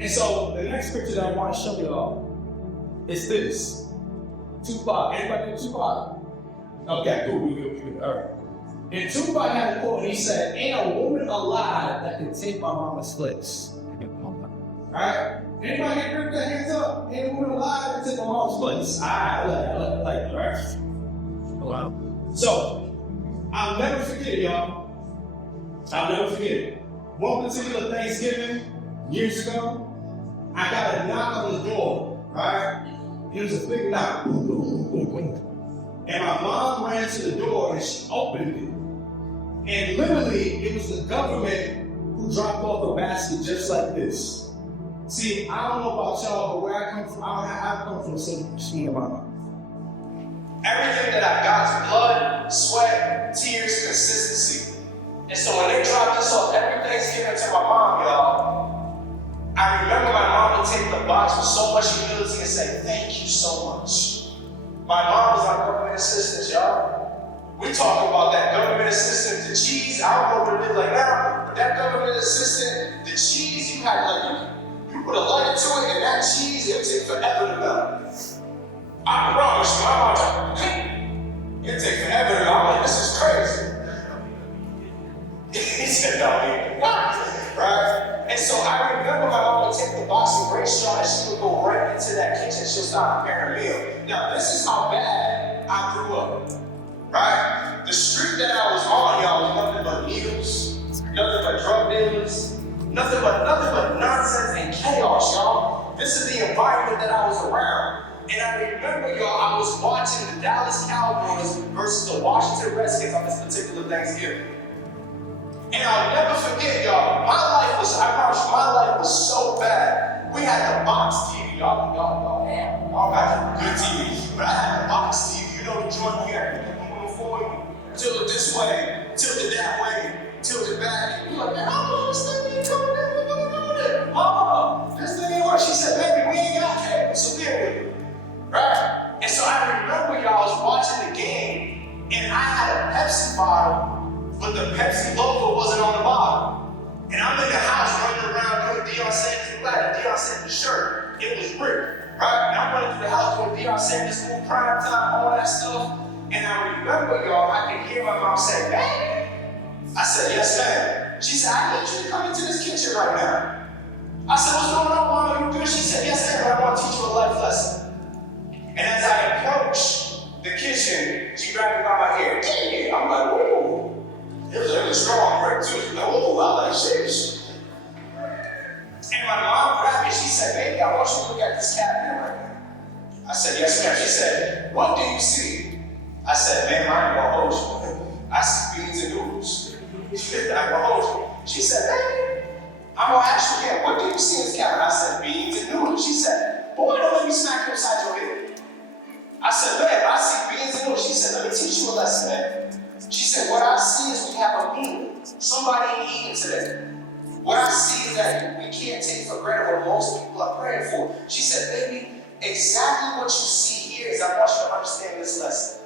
And so the next picture that I want to show y'all is this. Tupac. Anybody know Tupac? Okay, cool. We good. All right. And Tupac had a quote, and he said, "Ain't a woman alive that can take my mama's place." Alright? Anybody can grip their hands up? Ain't a woman alive that can take my mama's place. Alright, right? Wow. So, I'll never forget it, y'all. I'll never forget it. One particular Thanksgiving, years ago, I got a knock on the door, right? It was a big knock. And my mom ran to the door and she opened it. And literally, it was the government who dropped off a basket just like this. See, I don't know about y'all, but where I come from, I come from a mama. Everything that I got is blood, sweat, tears, consistency. And so when they dropped this off every Thanksgiving to my mom, y'all, I remember my mom would take the box with so much humility and say, "Thank you so much." My mom was our government assistant, y'all. We talk about that government assistant, the cheese. I don't know what it is like now, but that government assistant, the cheese, you had like, you put a lighter to it, and that cheese, it'll take forever to melt. I promise you, my mom was like, it'll take forever to melt. I'm like, this is crazy. He said, "No, man, right?" And so I remember my mom would take the box of great straw and she would go right into that kitchen. She'll start preparing a meal. Now, this is how bad I grew up, right? The street that I was on, y'all, was nothing but needles, nothing but drug dealers, nothing but nonsense and chaos, y'all. This is the environment that I was around. And I remember, y'all, I was watching the Dallas Cowboys versus the Washington Redskins on this particular Thanksgiving. And I'll never forget, y'all, I promise you, my life was so bad. We had the box TV, y'all got good TV, but I had the box TV, you know the joint we had to move forward, tilt it this way, tilt it that way, tilt it back. And you're like, "Man, how long this thing ain't coming in? We're gonna do it." "Mama, this thing ain't work." She said, "Baby, we ain't got cable, so deal with it." Right? And so I remember, y'all, I was watching the game, and I had a Pepsi bottle, but the Pepsi logo wasn't on the bottle. And I'm in the house running around doing Deion Sanders' flag, Deion Sanders' shirt. It was ripped, right? And I'm running through the house doing Deion Sanders' school, prime time, all that stuff. And I remember, y'all, I could hear my mom say, "Baby." I said, "Yes, ma'am." She said, "I need you to come into this kitchen right now." I said, "What's going on, Mama? You good?" She said, "Yes, ma'am, but I want to teach you a life lesson." And as I approached the kitchen, she grabbed me by my hair. "Yeah." I'm like, "Whoa." It was really strong, right? Too. She's like, "Oh, I like shit." And my mom grabbed me. She said, "Baby, I want you to look at this cabinet right now." I said, "Yes, ma'am." She said, "What do you see?" I said, "Man, I ain't gonna hold you. I see beans and noodles." She said, "I ain't gonna hold you." She said, "Baby, I'm gonna ask you again, what do you see in this cabinet?" I said, "Beans and noodles." She said, "Boy, don't let me smack you upside your head." I said, "Man, I see beans and noodles." She said, "Let me teach you a lesson, man." She said, "What I see is we have a meal. Somebody ain't eating today. What I see is that we can't take for granted what most people are praying for." She said, "Baby, exactly what you see here is I want you to understand this lesson.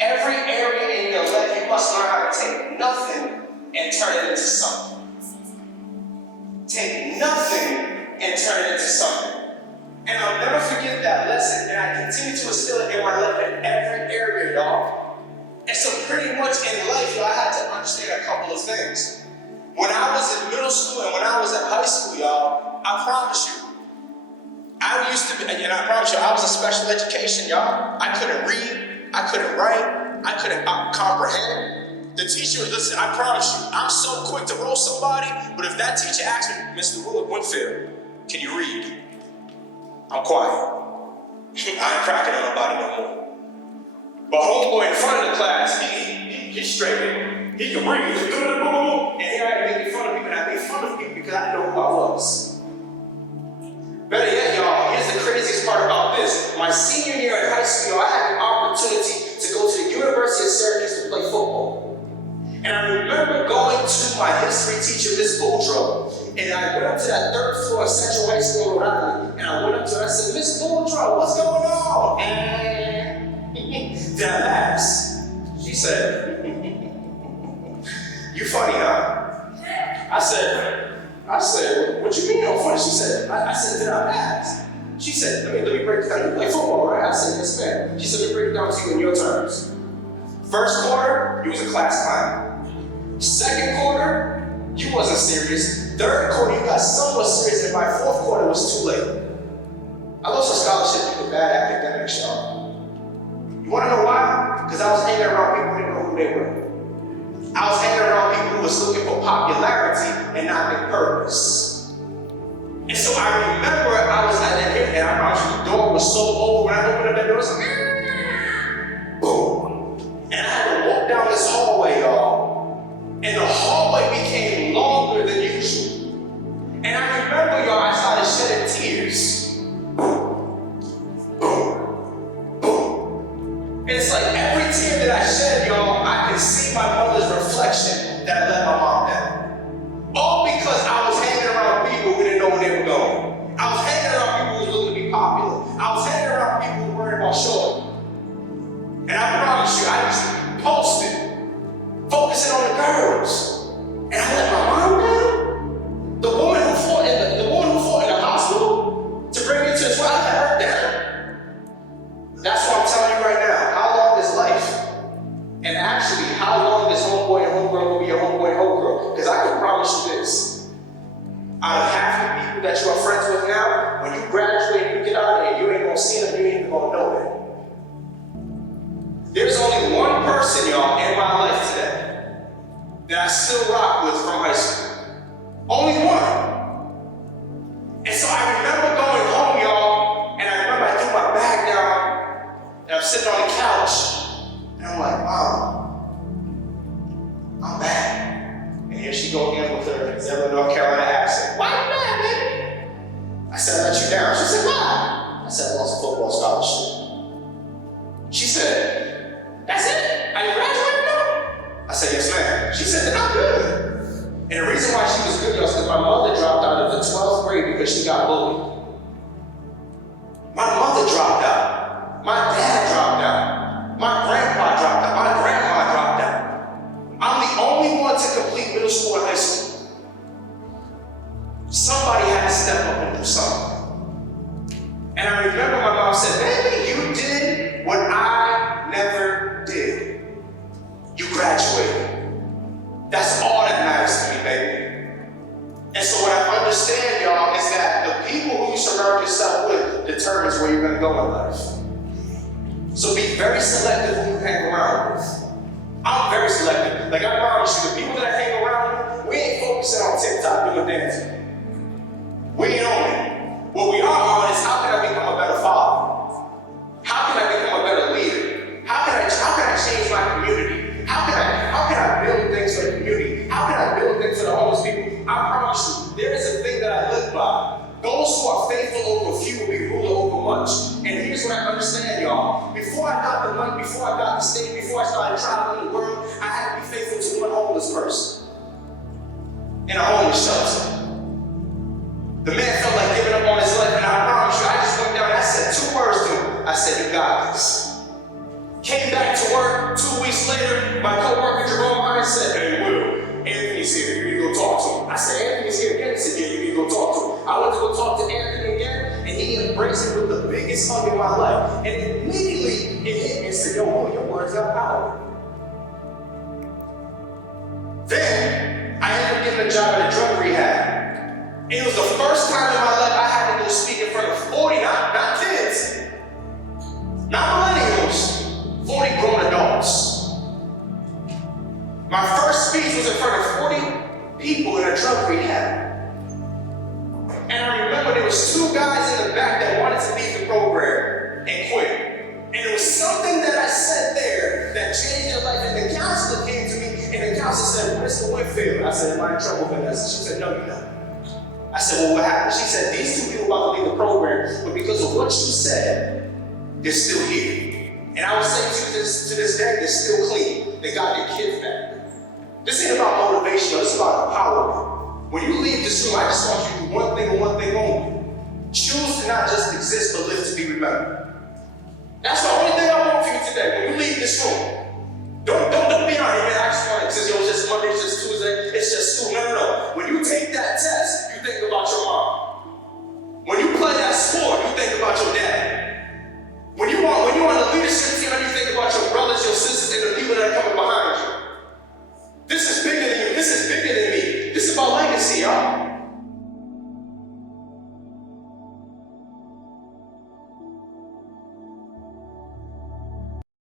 Every area in your life, you must learn how to take nothing and turn it into something. Take nothing and turn it into something." And I'll never forget that lesson, and I continue to instill it in my life in every area, y'all. And so pretty much in life, y'all, I had to understand a couple of things. When I was in middle school and when I was in high school, y'all, I promise you, I used to be, and I promise you, I was in special education, y'all. I couldn't read, I couldn't write, I couldn't comprehend. The teacher, listen, I promise you, I'm so quick to roll somebody, but if that teacher asks me, "Mr. Winfield, can you read?" I'm quiet. I ain't cracking on nobody no more. But homeboy in front of the class, he's straight. He can read. And here I am making fun of people, and I made fun of people because I didn't know who I was. Better yet, y'all, here's the craziest part about this. My senior year in high school, I had the opportunity to go to the University of Syracuse to play football. And I remember going to my history teacher, Miss Boudreaux, and I went up to that third floor of Central High School in Rhode Island, and I went up to her and I said, "Miss Boudreaux, what's going on?" Then I laughed. She said, "You funny, huh?" I said, I said, what you mean no funny? She said, I said, did I pass? She said, let me break it down. You play football, right? I said, yes, ma'am. She said, let me break it down to you in your terms. First quarter, you was a class clown. Second quarter, you wasn't serious. Third quarter, you got somewhat serious, and by fourth quarter, it was too late. I lost a scholarship due to bad academics, y'all. You want to know why? Because I was hanging around people who didn't know who they were. I was hanging around people who was looking for popularity and not their purpose. And so I remember I was at that hip, and I promise you, the door was so old. When I opened up that door, it was like, boom. And I had to walk down this hallway, y'all. And the hallway became longer than usual. And I remember, y'all, I started shedding tears. Boom. Boom. And it's like every tear that I shed, y'all, I can see my mother's reflection that I let my mom down. All because I was hanging around people who didn't know where they were going. I was hanging around people who was looking to be popular. I was hanging around people who were worried about showing. And I promise you, I used to be posted, focusing on the girls. And I let my mom down. The woman who fought in the hospital to bring me to this world, I let her down. That's what I'm telling you right now. How long is life? And actually, how long is homeboy and homegirl will be your homeboy and homegirl? Because I can promise you this. Out of half the people that you are friends with now, when you graduate and you get out of here, you ain't gonna see them, you ain't even gonna know them. There's only one person, y'all, in my life today that I still rock with from high school. Only one. And so I remember going home, y'all, and I remember I threw my bag down, and I'm sitting on the couch, and I'm like, Mom, I'm back. And here she go again with her Zebra, North Carolina accent. Why you mad, baby? I said, I let you down. She said, why? I said, I lost a football scholarship. She said, that's it? Are you graduating now? I said, yes, ma'am. She said, then I'm good. And the reason why she was good, y'all, is because my mother dropped out of the 12th grade because she got bullied. My mother dropped out. My dad dropped out. My grandpa dropped out. My grandma dropped out. I'm the only one to complete middle school and high school. Somebody had to step up and do something. And I remember my mom said, baby, you did what I never did. You graduated. That's all that matters to me, baby. And so what I understand, y'all, is that the people who you surround yourself with determines where you're going to go in life. So be very selective who you hang around with. I'm very selective. Like I promise you, the people that I hang around with, we ain't focusing on TikTok doing dancing. We ain't on it. What we are on is how can I become a better father? How can I become a better leader? How can I change my community? How can I build things for the community? How can I build things for the homeless people? I promise you, there is a thing that I live by. Those who are faithful over few will be ruler over much. And here's what I understand, y'all. Before I got the money, before I got the state, before I started traveling the world, I had to be faithful to one homeless person in a homeless shelter. The man felt like giving up on his life, and I promise you, I just went down and I said 2 words to him. I said, you got this. Came back to work 2 weeks later, my co-worker Jerome Hines said, hey, Will, Anthony's here, you need to go talk to him. I said, Anthony's here again? He said, yeah, you need to go talk to him. I went to go talk to Anthony again, and he embraced me with the biggest hug in my life. And immediately, it hit me and said, yo, Will, your words got power. Then, I ended up getting a job at a drug rehab. It was the first time in my life I had to go speak in front of 40, not kids, not millennials, 40 grown adults. My first speech was in front of 40 people in a drug rehab. And I remember there was 2 guys in the back that wanted to leave the program and quit. And it was something that I said there that changed their life. And the counselor came to me, and the counselor said, Mr. Winfield. I said, am I in trouble, Vanessa? She said, no, you're not. I said, well, what happened? She said, these 2 people about to leave the program, but because of what you said, they're still here. And I would say to this day, they're still clean. They got their kids back. This ain't about motivation, it's about empowerment. When you leave this room, I just want you to do one thing and one thing only. Choose to not just exist, but live to be remembered. That's the only thing I want for you today. When you leave this room, don't be out here, man, I just want to exist. Yo, it's just Monday, it's just Tuesday, it's just school. No. When you take that test, sisters and the people that are coming